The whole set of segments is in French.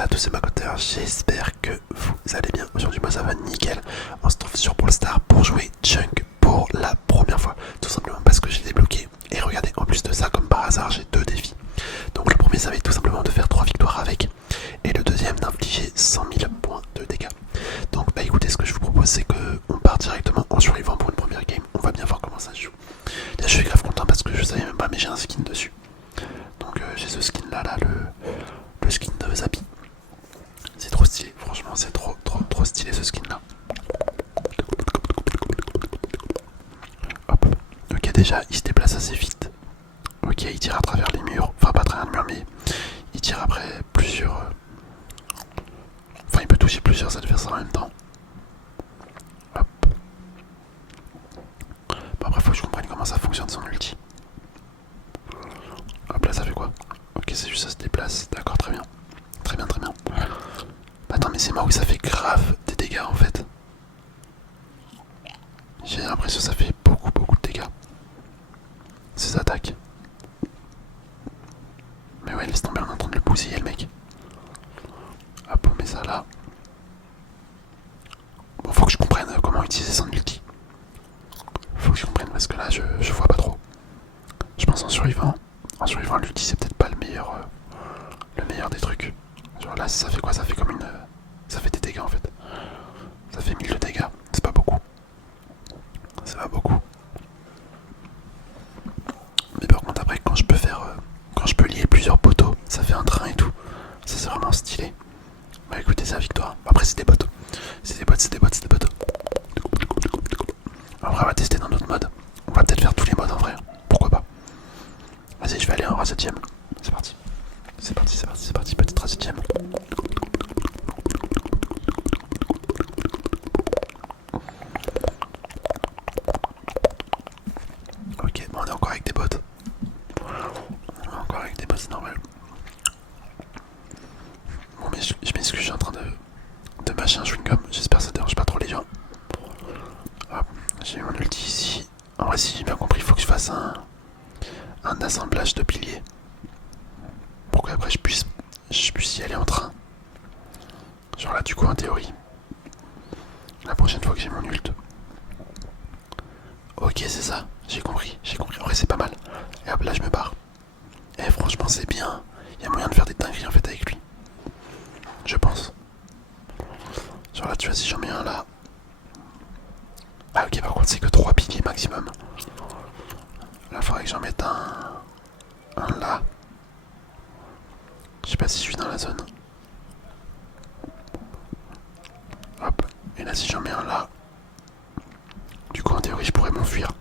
à tous, c'est Macoteur, j'espère que vous allez bien. Aujourd'hui moi ça va nickel. On se trouve sur Brawl pour jouer Chunk pour la première fois. Tout simplement parce que j'ai débloqué. Et regardez, en plus de ça, comme par hasard, j'ai deux défis. Donc le premier ça va être tout simplement de faire 3 victoires avec. Et le deuxième d'infliger 100 000 points de dégâts. Donc bah écoutez, ce que je vous propose c'est qu'on part directement en survivant pour une première game. On va bien voir comment ça se joue. Là je suis grave content parce que je savais même pas, mais j'ai un skin dessus. Donc j'ai ce skin là, le skin de Zappy. C'est trop stylé, franchement c'est trop stylé ce skin là. Hop. Ok, déjà il se déplace assez vite. Ok, il tire à travers les murs, enfin pas à travers les murs, mais il tire après plusieurs... Enfin il peut toucher plusieurs adversaires en même temps. Hop. Bon, après faut que je comprenne comment ça fonctionne son ulti. Hop là, ça fait quoi? Ok, c'est juste ça se déplace, d'accord, très bien. Très bien, très bien. Attends, mais c'est moi où ça fait grave des dégâts en fait. J'ai l'impression que ça fait beaucoup de dégâts. Ces attaques. Mais ouais, laisse tomber, on est en train de le bousiller le mec. Hop, on met ça là. Bon, faut que je comprenne comment utiliser son ulti. Faut que je comprenne parce que là, je vois pas trop. Je pense en survivant. En survivant, l'ulti c'est peut-être pas le meilleur des trucs. Genre là, ça fait quoi? Ça fait comme une... Ça fait des dégâts en fait. Ça fait 1000 de dégâts. C'est pas beaucoup. C'est pas beaucoup. Mais par contre après quand je peux faire quand je peux lier plusieurs poteaux, ça fait un train et tout. Ça c'est vraiment stylé. Bah écoutez, c'est la victoire. Après c'est des bots. C'est des bots, c'est des bots, c'est des bots. Après on va tester dans notre mode. On va peut-être faire tous les modes en vrai. Pourquoi pas. Vas-y, je vais aller en rase 7ème. C'est parti. C'est parti, c'est parti, c'est parti, petite rase 7ème. Ok, bon on est encore avec des bots. Encore avec des bots, c'est normal. Bon mais je m'excuse, je suis en train de mâcher un chewing-gum. J'espère que ça dérange pas trop les gens. Hop, j'ai mon ulti ici. En vrai si j'ai bien compris, il faut que je fasse un assemblage de piliers. Pour qu'après je puisse y aller en train. Genre là du coup en théorie. La prochaine fois que j'ai mon ult. Ok c'est ça, j'ai compris. En vrai c'est pas mal. Et hop là je me barre. Et franchement c'est bien. Il y a moyen de faire des dingueries en fait avec lui. Je pense. Genre là tu vois si j'en mets un là. Ah ok par contre c'est que 3 piliers maximum. Là il faudrait que j'en mette un là. Je sais pas si je suis dans la zone. Hop. Et là si j'en mets un là. Du coup en théorie je pourrais m'enfuir.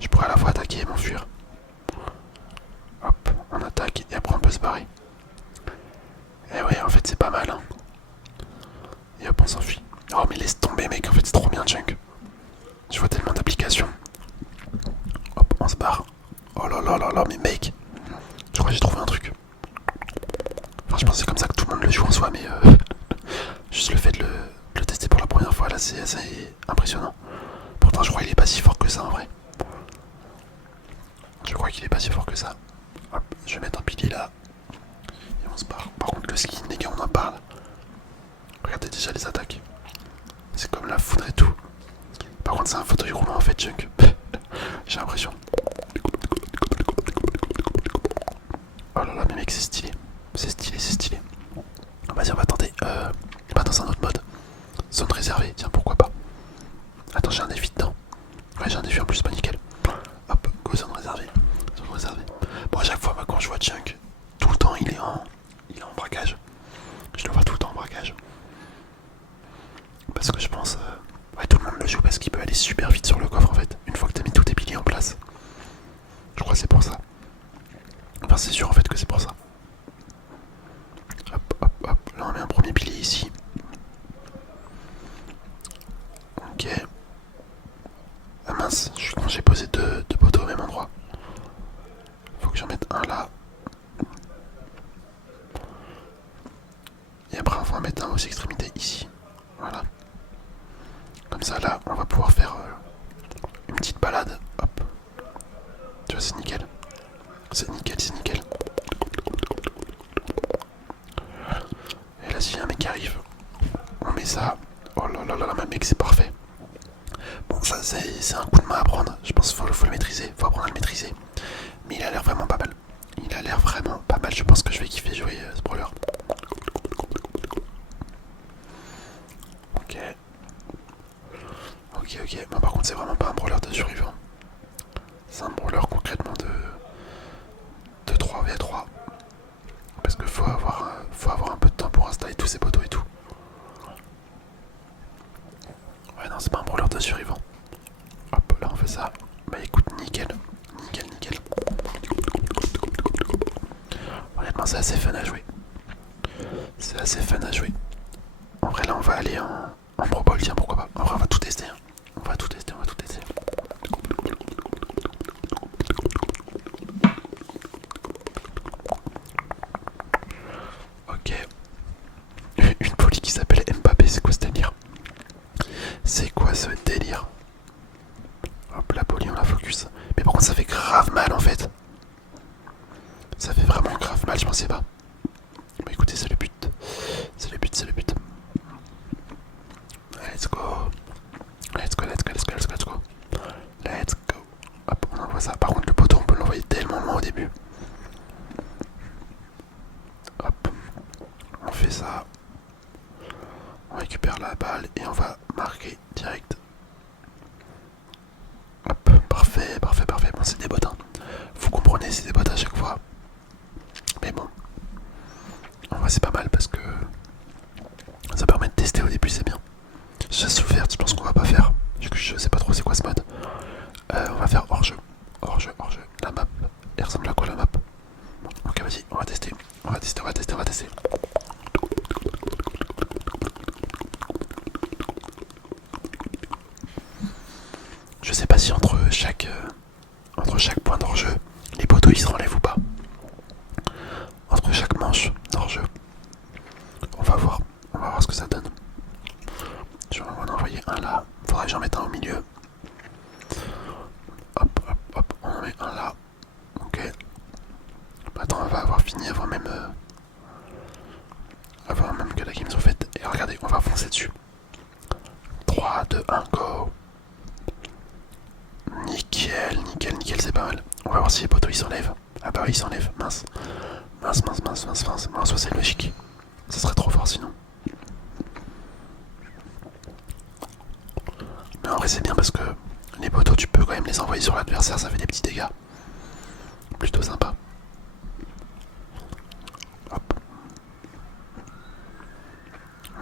Je pourrais à la fois attaquer et m'enfuir. Hop, on attaque et après on peut se barrer. Et ouais en fait c'est pas mal hein. Et hop on s'enfuit. Oh mais laisse tomber mec, en fait c'est trop bien Chunk. Je vois tellement d'applications. Hop on se barre. Oh là là là là mais mec. Je crois que j'ai trouvé un truc. Enfin je pense que c'est comme ça que tout le monde le joue en soi mais juste le fait de le tester pour la première fois là c'est assez impressionnant. Pourtant je crois qu'il est pas si fort que ça en vrai. Je crois qu'il est pas si fort que ça. Hop, je vais mettre un pilier là. Et on se barre. Par contre le skin les gars on en parle. Regardez déjà les attaques. C'est comme la foudre et tout. Par contre c'est un fauteuil roulant en fait Chunk. J'ai l'impression. Oh là là mais mec c'est stylé. C'est stylé, c'est stylé. Vas-y on va tenter. Pas dans un autre mode. Zone réservée, tiens pourquoi pas. Attends j'ai un défi dedans. Ouais j'ai un défi en plus, pas nickel. Hop, go zone réservée. Zone réservée. Bon à chaque fois moi, quand je vois Chunk, tout le temps il est en braquage. Je le vois tout le temps en braquage. Parce que je pense... ouais tout le monde le joue parce qu'il peut aller super vite sur le coffre en fait. Une fois que t'as mis tous tes piliers en place. Je crois que c'est pour ça. Enfin c'est sûr en fait que c'est pour ça. Hop hop hop, là on met un premier pilier ici. Ok. Ah mince, je suis con, j'ai posé deux poteaux au même endroit. Faut que j'en mette un là. Et après on va en mettre un aux extrémités ici. Voilà. Comme ça là on va pouvoir faire une petite balade. Hop. Tu vois c'est nickel. C'est nickel, c'est nickel. arrive. On met ça. Oh là là là là, mec, c'est parfait. Bon, ça, c'est un coup de main à prendre. Je pense qu'il faut le maîtriser. Faut apprendre à le maîtriser. Mais il a l'air vraiment pas mal. Il a l'air vraiment pas mal. Je pense que je vais kiffer jouer ce brawler. Ok. Ok, ok. Bon, par contre, c'est vraiment pas un brawler de survivant. C'est un brawler concrètement de 3v3. Parce qu'il faut avoir un peu de temps pour installer tous ces poteaux et tout. Ouais, non, c'est pas un brawler de survivant. Hop, là on fait ça. Bah écoute, nickel. Nickel, nickel. Honnêtement, c'est assez fun à jouer. C'est assez fun à jouer. En vrai, là on va aller en Pro Bowl, tiens, pourquoi pas. En vrai, on va tout tester. Hein. On va tout tester, on va tout tester. Ok. Une folie qui s'appelle Mbappé, c'est quoi ce délire? C'est quoi ce délire? Hop, la poly, on la focus. Mais par contre, ça fait grave mal en fait. Ça fait vraiment grave mal, je pensais pas. Bah écoutez, c'est le but. C'est le but, c'est le but. Let's go. Let's go, let's go, let's go, let's go, let's go. Let's go. Hop, on envoie ça. Par contre, le poteau, on peut l'envoyer tellement loin au début. Hop. On fait ça. On récupère la balle et on va marquer direct. Hop, parfait, parfait, parfait. Bon, c'est des bottes, hein. Vous comprenez, c'est des bottes à chaque fois. Mais bon. En vrai, c'est pas mal parce que ça permet de tester au début, c'est bien. Chasse ouverte, je pense qu'on va pas faire. Je sais pas trop c'est quoi ce mode. On va faire hors-jeu. Hors-jeu, hors-jeu. La map. Elle ressemble à quoi la map? Ok, vas-y, on va tester. On va tester, on va tester, on va tester. Je sais pas si entre chaque point d'hors-jeu, les poteaux ils se enlèvent ou pas. Entre chaque manche d'hors-jeu. On va voir ce que ça donne. Je vais en envoyer un là. Faudrait que j'en mette un au milieu. Hop, hop, hop. On en met un là. Ok. Attends, on va avoir fini avant même que la game soit faite. Et regardez, on va foncer dessus. 3, 2, 1, go. Nickel, nickel, nickel, c'est pas mal. On va voir si les poteaux ils s'enlèvent. Ah bah oui, ils s'enlèvent, mince. Mince, mince, mince, mince, mince. Mince, c'est logique. Ça serait trop fort sinon. Mais en vrai, c'est bien parce que les poteaux, tu peux quand même les envoyer sur l'adversaire, ça fait des petits dégâts. Plutôt sympa. Hop.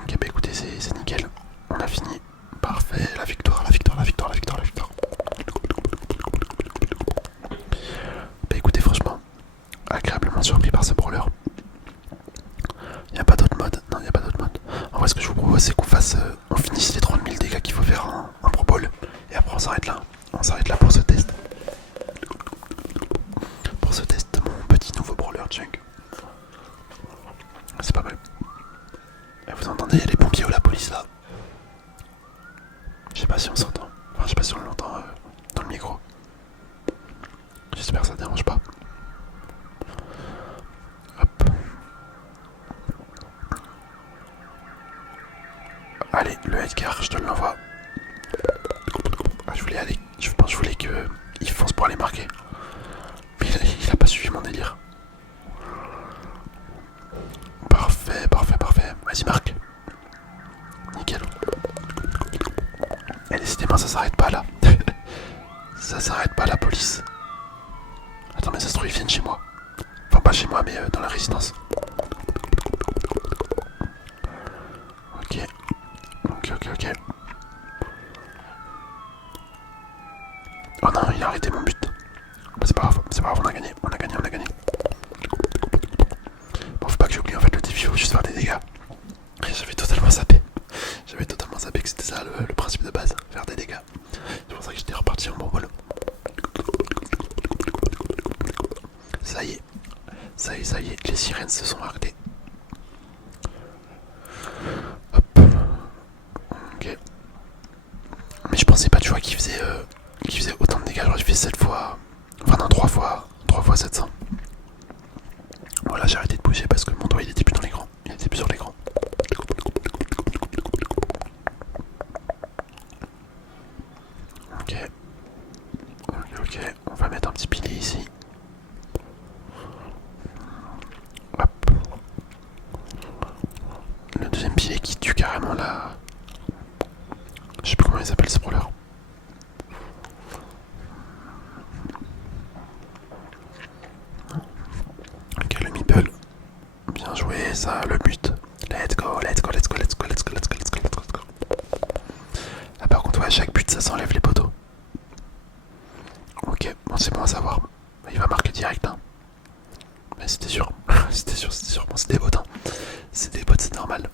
Ok, bah écoutez, c'est nickel. On a fini. Parfait, la victoire, la victoire, la victoire, la victoire, la victoire. Bah écoutez, franchement, agréablement surpris par ce brawler. Il n'y a pas d'autre mode. Non, il n'y a pas d'autre mode. En vrai, ce que je vous propose, c'est qu'on fasse. On finisse les 30 000 dégâts qu'il faut faire en Pro Bowl. Et après, on s'arrête là. On s'arrête là pour ce test. Pour ce test de mon petit nouveau brawler Junk. C'est pas mal. Et vous entendez, il y a les pompiers ou la police là. Je sais pas si on s'entend. Enfin, je sais pas si on l'entend dans le micro. J'espère que ça dérange pas. Hop. Allez, le Edgar, je te l'envoie. Ah, je voulais aller. Je pense que je voulais qu'il fonce pour aller marquer. Mais il a pas suivi mon délire. Parfait, parfait, parfait. Vas-y, marque. Nickel. Et décidément, ça s'arrête pas là. Ça s'arrête pas la police. Attends, mais ça se trouve, ils viennent chez moi. Enfin, pas chez moi, mais dans la résidence. Ok. Ok, ok, ok. Oh non, il a arrêté mon but. Bah, c'est pas grave, on a gagné, on a gagné, on a gagné. Bon, faut pas que j'oublie en fait le défi, faut juste faire des dégâts. J'avais totalement zappé. J'avais totalement zappé que c'était ça le principe de base, faire des dégâts. C'est pour ça que j'étais reparti en bon vol. Ça y est, ça y est, ça y est, les sirènes se sont arrêtées. Hop. Ok. Mais je pensais pas, tu vois, qu'il faisait autant de dégâts. J'aurais fait 7 fois. Enfin, non, 3 fois 700. Voilà, j'ai arrêté de bouger parce que mon doigt il était plus dans l'écran. Il était plus sur l'écran. rapidement là. Je sais plus comment il s'appelle ce brawler. Ok, le meeple. Bien joué, ça, le but. Let's go, let's go, let's go, let's go, let's go, let's go, let's go, let's go. Là par contre, ouais, chaque but ça s'enlève les poteaux. Ok, bon, c'est bon à savoir. Il va marquer direct, hein. Mais c'était sûr, c'était sûr, c'était sûr. Bon, c'est des bots, hein. C'est des bots, c'est normal.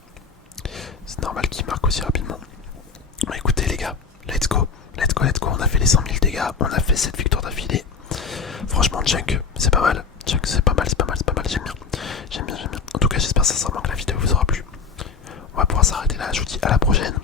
C'est normal qu'ils marquent aussi rapidement. Bon, écoutez, les gars, let's go, let's go, let's go. On a fait les 100 000 dégâts, on a fait 7 victoires d'affilée. Franchement, Chunk, c'est pas mal. Chunk, c'est pas mal, c'est pas mal, c'est pas mal. J'aime bien, j'aime bien, j'aime bien. En tout cas, j'espère sincèrement que la vidéo vous aura plu. On va pouvoir s'arrêter là. Je vous dis à la prochaine.